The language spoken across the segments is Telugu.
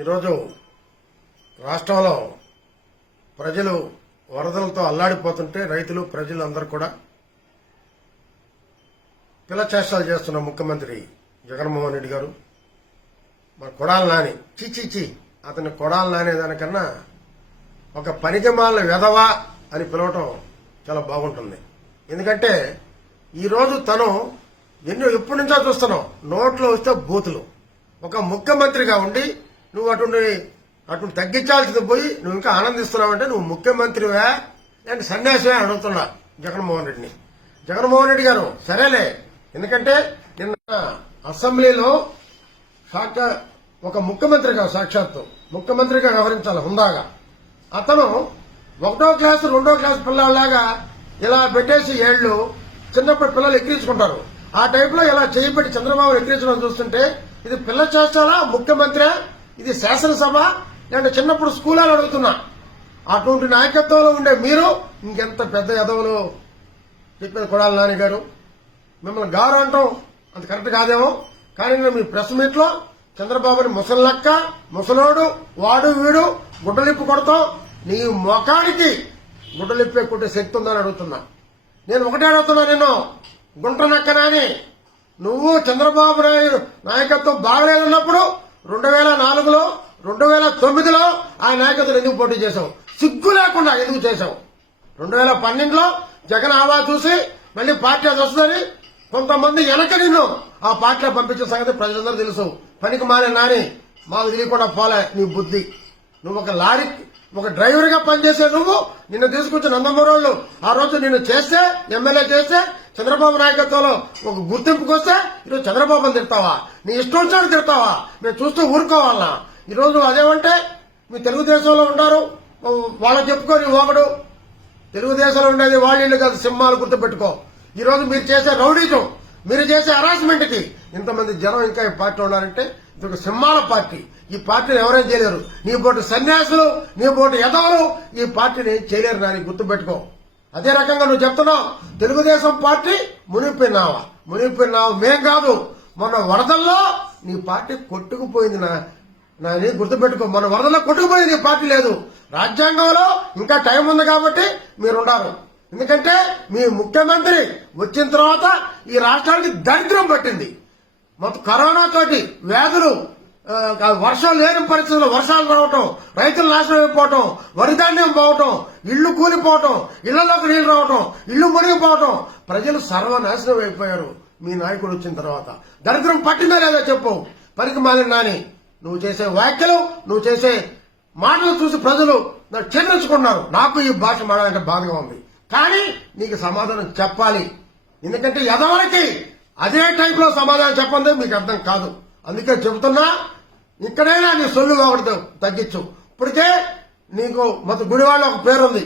ఈరోజు రాష్ట్రంలో ప్రజలు వరదలతో అల్లాడిపోతుంటే రైతులు ప్రజలు అందరూ కూడా పిల్లచేష్టాలు చేస్తున్న ముఖ్యమంత్రి జగన్మోహన్ రెడ్డి గారు మన కొడాలి నాని చిచిచి అతని కొడాలి నాని దానికన్నా ఒక పనికిమాలిన వెధవా అని పిలవటం చాలా బాగుంటుంది. ఎందుకంటే ఈరోజు తను ఎప్పటి నుంచో చూస్తున్నావు, నోట్లో వస్తే బూతులు. ఒక ముఖ్యమంత్రిగా ఉండి నువ్వు అటు తగ్గించాల్సింది పోయి నువ్వు ఇంకా ఆనందిస్తున్నావంటే నువ్వు ముఖ్యమంత్రివే లేదంటే సన్యాసివే అని అడుగుతున్నా జగన్మోహన్ రెడ్డిని. జగన్మోహన్ రెడ్డి గారు సరేలే, ఎందుకంటే నిన్న అసెంబ్లీలో ఒక ముఖ్యమంత్రిగా సాక్షాత్తు ముఖ్యమంత్రిగా వ్యవహరించాలి హుందాగా. అతను 1వ క్లాసు 2వ క్లాసు పిల్లల్లాగా ఇలా పెట్టేసి ఏళ్లు చిన్నప్పుడు పిల్లలు ఎక్కిరించుకుంటారు. ఆ టైప్ లో ఇలా చేయబెట్టి చంద్రబాబు ఎక్కిరించడం చూస్తుంటే ఇది పిల్ల చేస్తారా ముఖ్యమంత్రి, ఇది శాసనసభ లేదంటే చిన్నప్పుడు స్కూల్ అని అడుగుతున్నా. అటువంటి నాయకత్వంలో ఉండే మీరు ఇంకెంత పెద్ద ఎదవలు చెప్పేది కొడాలి నాని గారు. మిమ్మల్ని గారు అంటాం అంత కరెక్ట్ కాదేమో, కానీ మీ ప్రెస్ మీట్ లో చంద్రబాబుని ముసలక్క ముసలోడు వాడు వీడు గుడ్డలిప్పు కొడతాం, నీ మొఖానికి గుడ్డలిప్పే కొట్టే శక్తి ఉందని అడుగుతున్నా. నేను ఒకటే అడుగుతున్నా, నిన్ను గుంటనక్క నాని, నువ్వు చంద్రబాబు నాయుడు నాయకత్వం బాగలేదన్నప్పుడు 2004లో 2009లో ఆ నాయకత్వం ఎందుకు పోటీ చేశావు? సిగ్గు లేకుండా ఎందుకు చేశావు? 2012లో జగన్ ఆవా చూసి మళ్ళీ పార్టీ అది వస్తుందని కొంతమంది వెనక నిన్ను ఆ పార్టీలో పంపించిన సంగతి ప్రజలందరూ తెలుసు. పనికి మానే నాని మాకు తెలియకుండా పోలే నీ బుద్ధి. నువ్వు ఒక లారీ ఒక డ్రైవర్ గా పనిచేసే నువ్వు నిన్ను తీసుకొచ్చి నందమూరోళ్ళు ఆ రోజు నిన్ను చేస్తే ఎమ్మెల్యే చేస్తే చంద్రబాబు నాయకత్వంలో ఒక గుర్తింపుకి వస్తే ఈరోజు చంద్రబాబుని తిడతావా? నీ ఇష్టం వచ్చినట్టు తిడతావా? మేము చూస్తూ ఊరుకోవాలన్నా? ఈరోజు అదేమంటే మీ తెలుగుదేశంలో ఉంటారు, వాళ్ళకి చెప్పుకొని ఒకడు తెలుగుదేశంలో ఉండేది వాళ్ళ ఇల్లు కాదు, సింహాలు గుర్తుపెట్టుకో. ఈరోజు మీరు చేసే రౌడీజం, మీరు చేసే హరాస్మెంట్ కి ఇంతమంది జనం ఇంకా ఈ పార్టీ ఉన్నారంటే ఇది ఒక సింహాల పార్టీ. ఈ పార్టీని ఎవరైనా చేయలేరు. నీ బోటు సన్యాసులు, నీ బోటు ఎదవలు ఈ పార్టీని చేయలేరు నాని, గుర్తుపెట్టుకో. అదే రకంగా నువ్వు చెప్తున్నావు తెలుగుదేశం పార్టీ మునిగిపోయినావా? మేం కాదు, మొన్న వరదల్లో నీ పార్టీ కొట్టుకుపోయింది నాని, గుర్తుపెట్టుకో. మన వరదల్లో కొట్టుకుపోయింది, నీ పార్టీ లేదు. రాజ్యాంగంలో ఇంకా టైం ఉంది కాబట్టి మీరున్నారు. ఎందుకంటే మీ ముఖ్యమంత్రి వచ్చిన తర్వాత ఈ రాష్ట్రానికి దరిద్రం పట్టింది. మొత్తం కరోనా తోటి వ్యాధులు, వర్షాలు లేని పరిస్థితుల్లో వర్షాలు రావటం, రైతులు నాశనం అయిపోవటం, వరిధాన్యం పోవటం, ఇళ్లు కూలిపోవటం, ఇళ్లలోకి నీళ్లు రావటం, ఇళ్లు మునిగిపోవటం, ప్రజలు సర్వనాశనం అయిపోయారు మీ నాయకుడు వచ్చిన తర్వాత. దరిద్రం పట్టిందా లేదా చెప్పు పనికి మాలిన నాని. నువ్వు చేసే వ్యాఖ్యలు, నువ్వు చేసే మాటలు చూసి ప్రజలు చెల్లించుకున్నారు. నాకు ఈ భాష మాడాలంటే బాధగా ఉంది, కానీ నీకు సమాధానం చెప్పాలి. ఎందుకంటే ఎదవరికి అదే టైప్ లో సమాధానం చెప్పండి మీకు అర్థం కాదు. అందుకే చెబుతున్నా, ఇక్కడైనా నీ సొల్లు ఒకటి తగ్గించు. ఇప్పటికే నీకు మొత్తం గుడివాళ్ళ ఒక పేరుంది,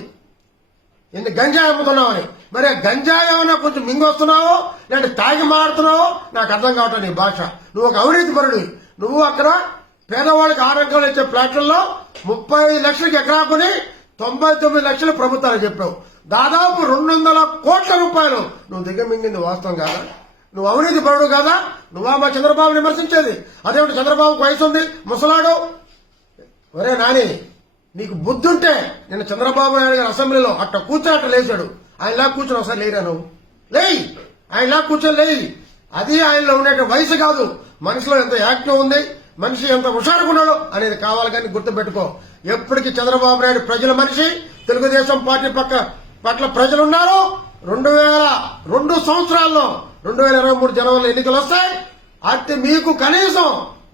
ఎన్ని గంజాయి అమ్ముతున్నావని. మరి ఆ గంజాయి ఏమన్నా కొంచెం మింగొస్తున్నావో లేదంటే తాగి మారుతున్నావో నాకు అర్థం కావటం నీ భాష. నువ్వు ఒక అవినీతి పరుడు. నువ్వు అక్కడ పేదవాళ్ళకి 6 అంకాలు ఇచ్చే ప్లాట్లలో 35 లక్షలకి ఎకరా కొని 99 లక్షలు ప్రభుత్వాలు చెప్పావు. దాదాపు 200 కోట్ల రూపాయలు నువ్వు దిగమింగింది వాస్తవం కాదా? నువ్వు అవినీతి పరుడు కాదా? నువ్వా మా చంద్రబాబు విమర్శించేది? అదేమిటి చంద్రబాబుకు వయసు ఉంది, ముసలాడు. ఒరే నాని, నీకు బుద్ధి ఉంటే నేను చంద్రబాబు నాయుడు గారి అసెంబ్లీలో అట్ట కూర్చొని అట్ట లేచాడు. ఆయనలా కూర్చొని ఒకసారి లేరా నువ్వు? లేయి, ఆయనలా కూర్చొని లేయి. అది ఆయనలో ఉండే వయసు కాదు, మనిషిలో ఎంత యాక్టివ్ ఉంది, మనిషి ఎంత హుషారుకున్నాడు అనేది కావాలి. కానీ గుర్తుపెట్టుకో, ఎప్పటికీ చంద్రబాబు నాయుడు ప్రజల మనిషి. తెలుగుదేశం పార్టీ పట్ల ప్రజలున్నారు. 2002 సంవత్సరాల్లో 2023 జనవరిలో ఎన్నికలు వస్తాయి. అయితే మీకు కనీసం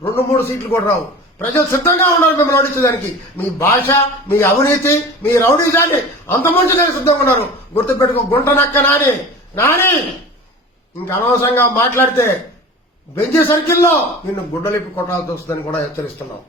2-3 సీట్లు కూడా రావు. ప్రజలు సిద్ధంగా ఉన్నారు మిమ్మల్ని ఓడించడానికి. మీ భాష, మీ అవినీతి, మీ రౌడీజాన్ని అంతమంది సిద్ధంగా ఉన్నారు. గుర్తుపెట్టుకో గుంటనక్క నాని, ఇంకా అనవసరంగా మాట్లాడితే బెంజీ సర్కిల్లో నిన్ను గుడ్డలిప్పి కొట్టాల్సి వస్తుందని కూడా హెచ్చరిస్తున్నాం.